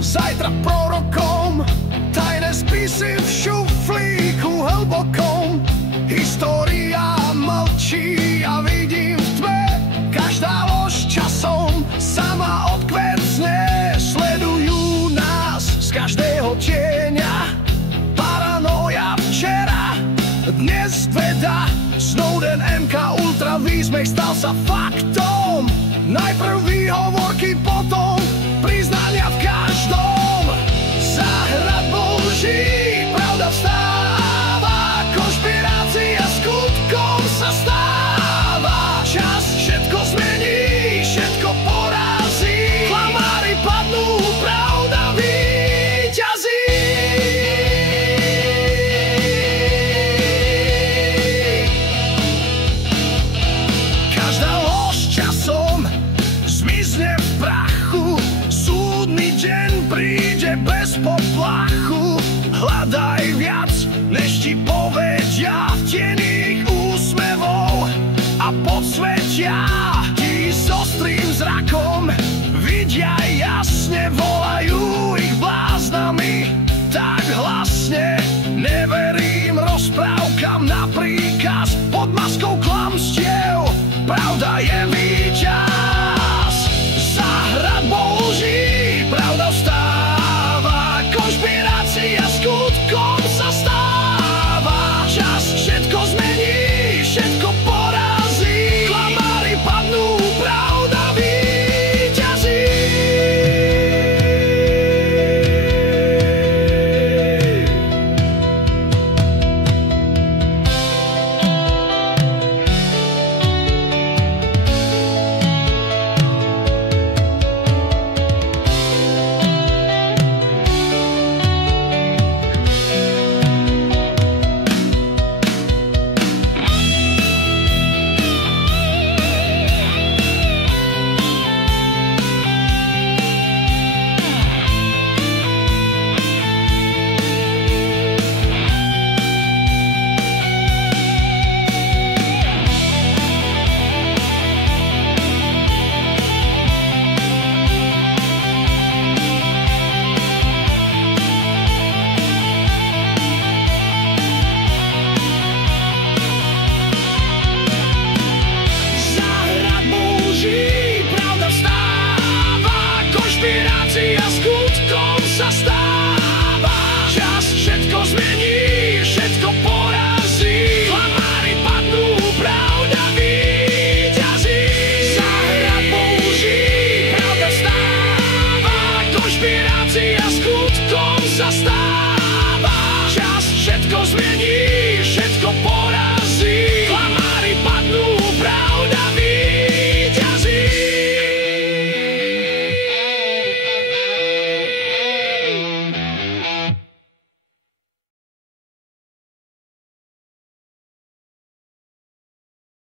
zajtra prorokom. Tajné spisy v šuflíku hlbokom. História mlčí a vidím v tme. Každá lož časom sama odkvecne. Sledujú nás z každého tieňa. Paranoja včera, dnes veda. Snowden, MK Ultra, výsmech stal sa faktom. Najprv výhovorky, potom priznania v každom. Záhrad Boží, pravda vstáva, konšpirácia skutkom sa stáva. Čas všetko zmení, všetko porazí. Klamári padnú, pravda víťazí. Každá lož časom zmizne v prachu. Súdny deň príde bez poplachu. Hľadaj viac, než ti povedia. V tiených úsmevov a podsvetia ti s ostrým zrakom vidia jasne, volajú ich bláznami tak hlasne. Neverím rozprávkam na príkaz pod maskou klamstiev. Pravda je víťaz. Záhrad Boží, pravda vstáva, konšpirácia skutkom sa stáva. Čas všetko zmení, všetko porazí. Klamári padnú, pravda víťazí. Konšpirácia skutkom sa stáva. Čas všetko zmení, všetko porazí. Klamári padnú, pravda víťazí. Záhrad Boží, pravda vstáva. Konšpirácia skutkom sa stáva. Čas všetko zmení.